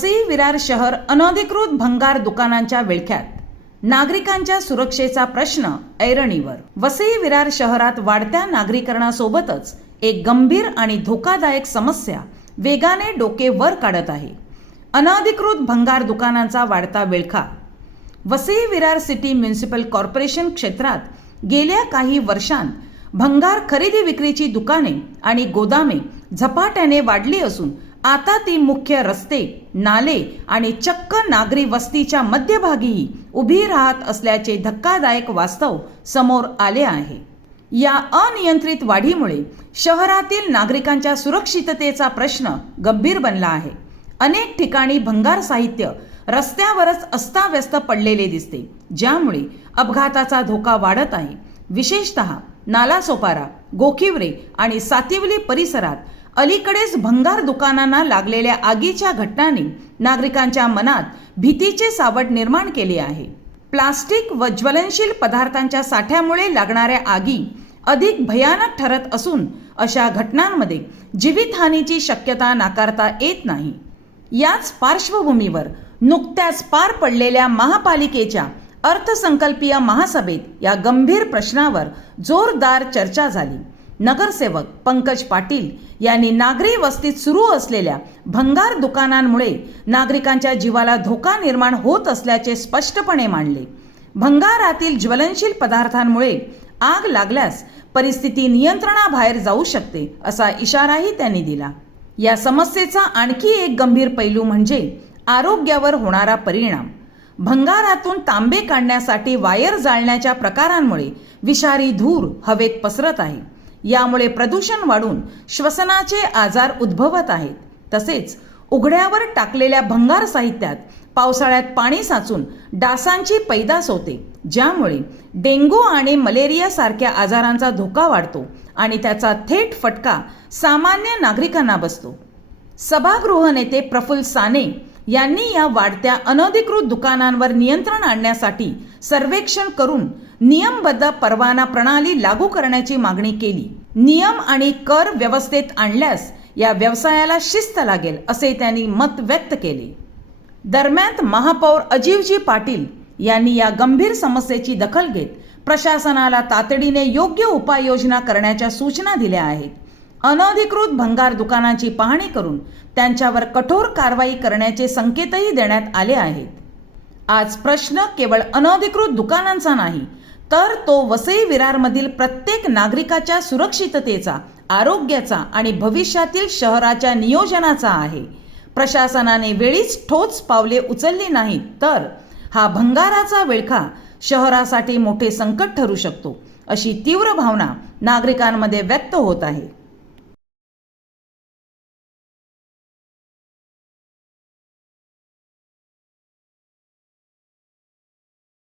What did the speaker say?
वसई विरार शहर अनधिकृत भंगार दुकानांच्या विळख्यात, नागरिकांच्या सुरक्षेचा प्रश्न ऐरणीवर। वसई विरार शहरात वाढत्या नागरीकरणासोबतच एक गंभीर आणि धोकादायक समस्या वेगाने डोके वर काढत आहे। अनधिकृत भंगार दुकानांचा वाढता विळखा। Vasai Virar city municipal corporation क्षेत्रात गेल्या काही वर्षांत भंगार खरेदी विक्रीची दुकाने आणि गोदामे झपाट्याने वाढली असून आता ती मुख्य रस्ते, नाले आणि चक्क नागरी वस्तीच्या मध्यभागीही उभी राहत असल्याचे धक्कादायक वास्तव समोर आले आहे। या अनियंत्रित वाढीमुळे शहरातील नागरिकांच्या सुरक्षिततेचा प्रश्न गंभीर बनला आहे। अनेक ठिकाणी भंगार साहित्य रस्त्यावरच अस्ताव्यस्त पडलेले दिसते, ज्यामुळे अपघाताचा धोका वाढत आहे। विशेषतः नालासोपारा, गोखिवरे आणि सातिवली परिसरात अलीकडेच भंगार दुकानांना लागलेल्या आगीच्या घटनांनी नागरिकांच्या मनात भीतीचे सावट निर्माण केले आहे। प्लास्टिक व ज्वलनशील पदार्थांच्या साठ्यामुळे लागणाऱ्या आगी अधिक भयानक ठरत असून अशा घटनांमध्ये जीवितहानीची शक्यता नाकारता येत नाही। याच पार्श्वभूमीवर नुकत्याच पार पडलेल्या महापालिकेच्या अर्थसंकल्पीय महासभेत या गंभीर प्रश्नावर जोरदार चर्चा झाली। नगरसेवक पंकज पाटील यांनी नागरी वस्तीत सुरू असलेल्या भंगार दुकानांमुळे नागरिकांच्या जीवाला धोका निर्माण होत असल्याचे स्पष्टपणे मांडले। भंगारातील ज्वलनशील पदार्थांमुळे आग लागल्यास परिस्थिती नियंत्रणाबाहेर जाऊ शकते असा इशाराही त्यांनी दिला। या समस्येचा आणखी एक गंभीर पैलू म्हणजे आरोग्यावर होणारा परिणाम। भंगारातून तांबे काढण्यासाठी वायर जाळण्याच्या प्रकारांमुळे विषारी धूर हवेत पसरत आहे। यामुळे प्रदूषण वाढून श्वसनाचे आजार उद्भवत आहेत। तसेच उघड्यावर टाकलेल्या भंगार साहित्यात पावसाळ्यात पाणी साचून डासांची पैदास होते, ज्यामुळे डेंग्यू आणि मलेरिया सारख्या आजारांचा धोका वाढतो आणि त्याचा थेट फटका सामान्य नागरिकांना बसतो। सभागृह नेते प्रफुल्ल साने यांनी या वाढत्या अनधिकृत दुकानांवर नियंत्रण आणण्यासाठी सर्वेक्षण करून नियमबद्ध परवाना प्रणाली लागू करण्याची मागणी केली। नियम आणि कर व्यवस्थेत आणल्यास या व्यवसायाला शिस्त लागेल असे त्यांनी मत व्यक्त केले। दरम्यान महापौर अजिवजी पाटील यांनी या गंभीर समस्येची दखल घेत प्रशासनाला तातडीने योग्य उपाययोजना करण्याच्या सूचना दिल्या आहेत। अनधिकृत भंगार दुकानांची पाहणी करून त्यांच्यावर कठोर कारवाई करण्याचे संकेतही देण्यात आले आहेत। आज प्रश्न केवळ अनधिकृत दुकानांचा नाही, तर तो वसई विरारमधील प्रत्येक नागरिकाच्या सुरक्षिततेचा, आरोग्याचा आणि भविष्यातील शहराच्या नियोजनाचा आहे। प्रशासनाने वेळीच ठोस पावले उचलली नाहीत तर हा भंगाराचा विळखा शहरासाठी मोठे संकट ठरू शकतो, अशी तीव्र भावना नागरिकांमध्ये व्यक्त होत आहे।